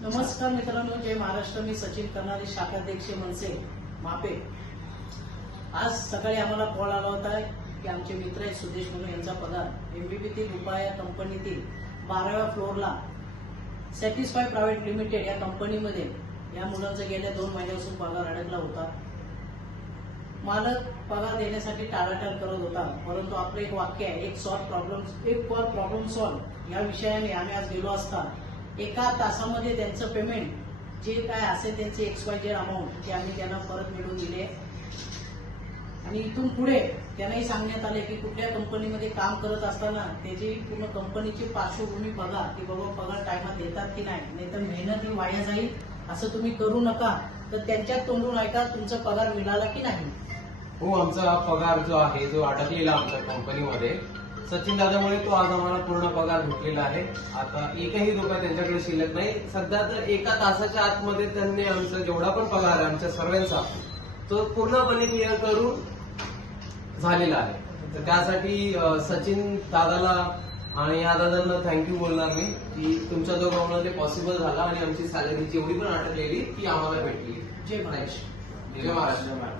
नमस्कार मित्रांनो, जय महाराष्ट्र. मी सचिन करणारे, शाखाध्यक्ष मनसे मापे. आज सकाळी आम्हाला कॉल आला होता की आमचे मित्र आहेत सुदेश म्हणून, यांचा पगार एमबीबीतील रुपया कंपनीतील 12व्या फ्लोअरला सॅटिस्फाय प्रायव्हेट लिमिटेड या कंपनीमध्ये या मुलांचा गेल्या 2 महिन्यापासून पगार अडकला होता. मालक पगार देण्यासाठी टाळाटाळ करत होता, परंतु आपलं एक वाक्य आहे, एक प्रॉब्लेम सॉल्व्ह या विषयाने आम्ही आज गेलो असता 1 तासामध्ये त्यांचं पेमेंट जे काय असेल त्यांचे XYZ अमाऊंट ते आम्ही त्यांना परत मिळवून दिले. आणि इथून पुढे त्यांनाही सांगण्यात आले की कुठल्या कंपनीमध्ये काम करत असताना त्याची पूर्ण कंपनीची पार्श्वभूमी बघा, की बाबा पगार टायमात देतात की नाही, तर मेहनत ही वाया जाईल. असं तुम्ही करू नका. तर त्यांच्यात तोंडून ऐका तुमचा पगार मिळाला की नाही. हो, आमचा पगार जो आहे जो अडकलेला आमच्या कंपनीमध्ये सचिन दादामुळे तो आज आम्हाला पूर्ण पगार भेटलेला आहे. आता एकही रुपया त्यांच्याकडे शिल्लक नाही. सध्या तर 1 तासाच्या आतमध्ये त्यांनी आमचा जेवढा पण पगार आहे आमच्या सर्वांचा तो पूर्णपणे क्लिअर करून झालेला आहे. तर त्यासाठी सचिन दादाला आणि या दादांना थँक्यू बोलणार मी की तुमच्या दोघांना ते पॉसिबल झालं आणि आमची सॅलरी जेवढी पण अटकलेली ती आम्हाला भेटली. जय महाराष्ट्र. जय महाराष्ट्र.